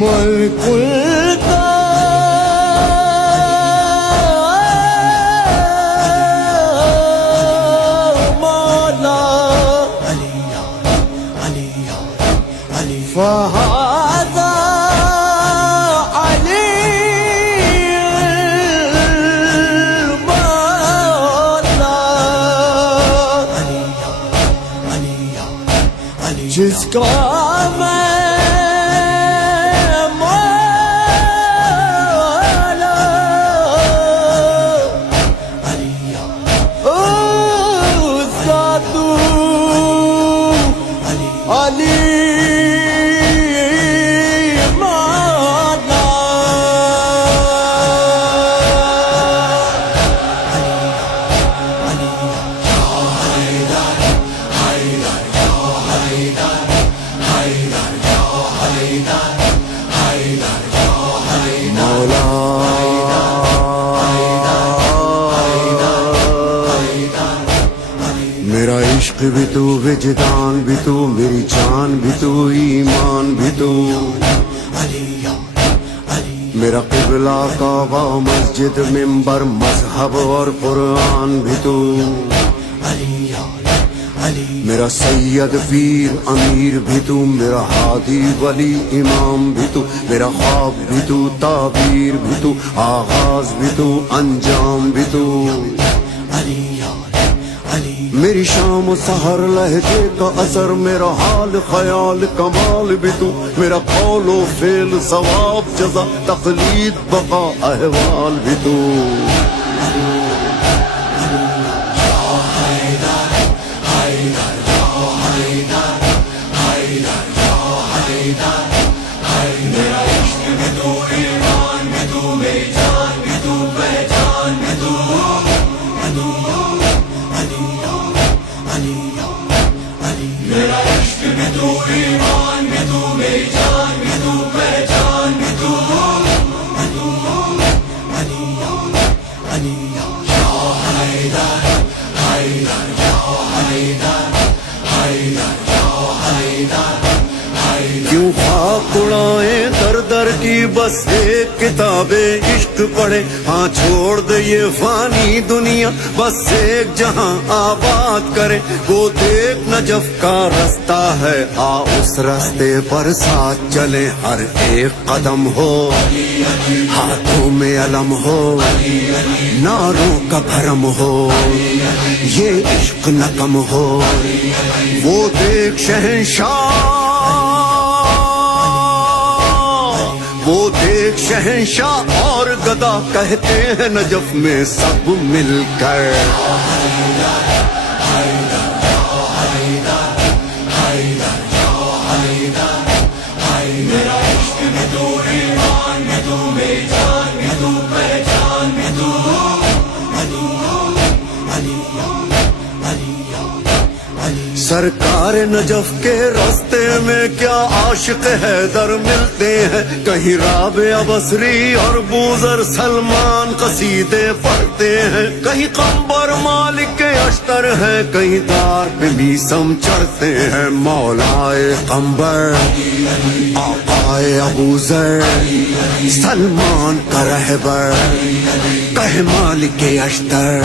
ملک کا مولا فہذا علی مولا جس کا میرا عشق بھی تو وجدان بھی تو میری جان بھی تو ایمان بھی تو میرا قبلہ کعبہ مسجد منبر مذہب اور قرآن بھی تو میرا سید پیر امیر بھی تو میرا ہادی ولی امام بھی تو میرا خواب بھی تو تعبیر بھی تو آغاز بھی تو انجام بھی تو میری شام و سحر لہجے کا اثر میرا حال خیال کمال بھی تو میرا قول و فعل ثواب جزا تقلید بقا احوال بھی تو میرا عشق بھی تو ایمان بھی تو میری جان بھی تو پہچان بھی تو میرا عشق بھی تو ایمان بھی تو میری جان بھی تو پہچان بھی تو کیوں خاک اڑائیں در در کی بس ایک کتاب عشق پڑھے ہاں چھوڑ دے یہ فانی دنیا بس ایک جہاں آباد کرے وہ دیکھ نجف کا رستہ ہے آ اس رستے پر ساتھ چلے ہر ایک قدم ہو ہاتھوں میں علم ہو ناروں کا بھرم ہو یہ عشق نہ کم ہو وہ دیکھ شہنشاہ وہ دیکھ شہنشاہ اور گدا کہتے ہیں نجف میں سب مل کر میرا عشق بھی تو ایمان بھی تو میری جان بھی تو پہچان بھی تو سرکار نجف کے راستے میں کیا عاشق حیدر ملتے ہیں کہیں رابعہ بصری اور بوذر سلمان قصیدے پڑھتے ہیں کہیں قمبر مالک کے اشتر ہیں کہیں دار پہ میسم چڑھتے ہیں مولائے قمبر آقائے ابوذر سلمان کا رہبر کہ مالک اشتر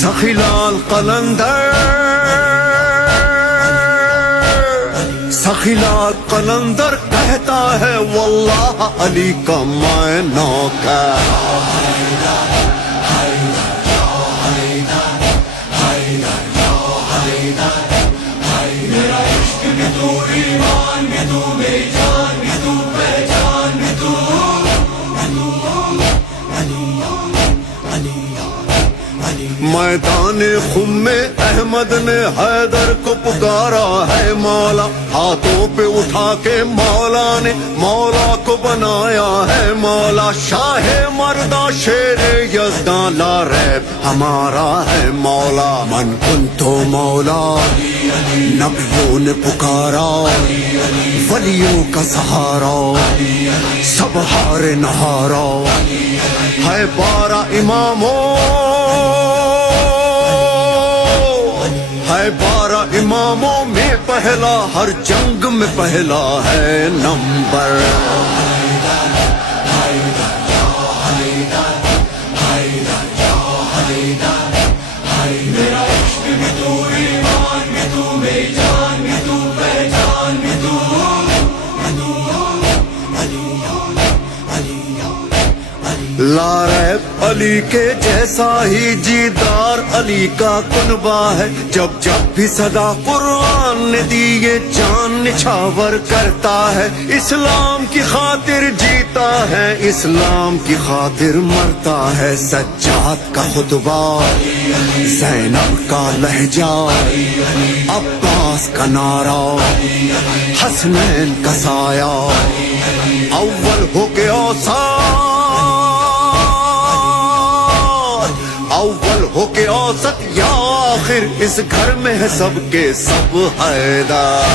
سخی لال قلندر سخی لال قلندر کہتا ہے واللہ علی کا میں نوکر میرا عشق بھی تو ایمان بھی تو میری جان بھی تو پہچان بھی تو میں میدان خم میں احمد نے حیدر کو پکارا ہے مولا، ہاتھوں پہ اٹھا کے مولا نے مولا کو بنایا ہے مولا۔ شاہ مردہ شیر یزداں لا ریب ہمارا ہے مولا۔ من کنتو مولا نبیوں نے پکارا، ولیوں کا سہارا سب ہار نہارا ہے 12 اماموں، ہے 12 اماموں میں پہلا، ہر جنگ میں پہلا ہے نمبر۔ میرا عشق بھی تو، ایمان بھی تو، میری جان بھی تو، پہچان بھی تو۔ لا ریب علی کے جیسا ہی جیدار علی کا کنبہ ہے، جب جب بھی صدا قرآن نے دی یہ جان نچھاور کرتا ہے۔ اسلام کی خاطر جیتا ہے، اسلام کی خاطر مرتا ہے۔ سجاد کا خطبہ، زینب کا لہجہ، عباس کا نعرہ، حسنین کا سایہ، اول ہو کے اوسط، اول ہو کے اوسط یا آخر، اس گھر میں ہے سب کے سب حیدر۔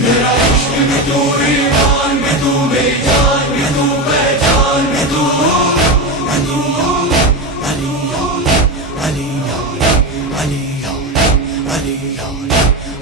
میرا عشق بھی تو، ایمان بھی تو، میری جان بھی تو، پہچان بھی تو۔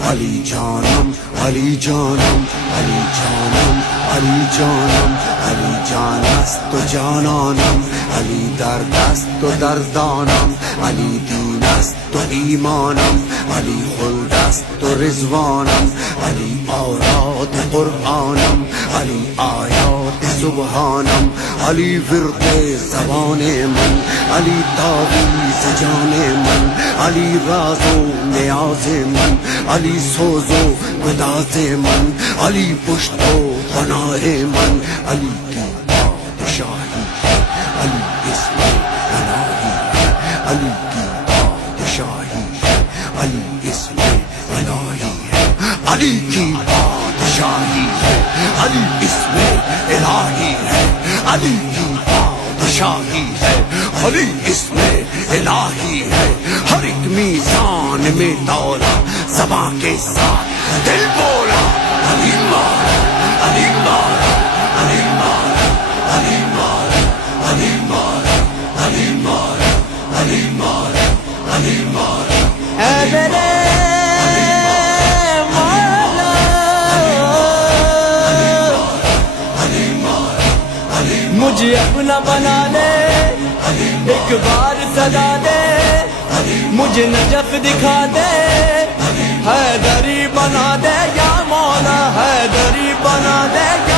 علی جانم، علی جانم، علی جانم، علی جانم، علی جان است و جانانم، علی درد است و دردانم، علی دین است و ایمانم، علی خلد است و رضوانم، علی آیات قرآنم، علی آیات سبحانم، علی ورد زبان من، علی تعویذ جان من، علی راز و نیاز من، علی سوز و گداز من، علی پشت و پناہ من، علی کی بادشاہی ہے، علی اسم الہی ہے، علی کی بادشاہی ہے، علی اسم الہی ہے، علی کی بادشاہی ہے، علی اسم الہی ہے، علی کی بادشاہی ہے، علی اسم الہی ہے۔ ہر ایک میزان میں تولا، زبان کے ساتھ دل بولا، علی مارا، علی مارا، علی مارا، علی مارا، علی مارا، علی مارا، علی مارا، علی مارا۔ اے میرے مولا، مجھے اپنا بنا لے، ایک بار صدا دے، مجھے نجف دکھا دے، حیدری بنا دے یا مولا، حیدری بنا دے یا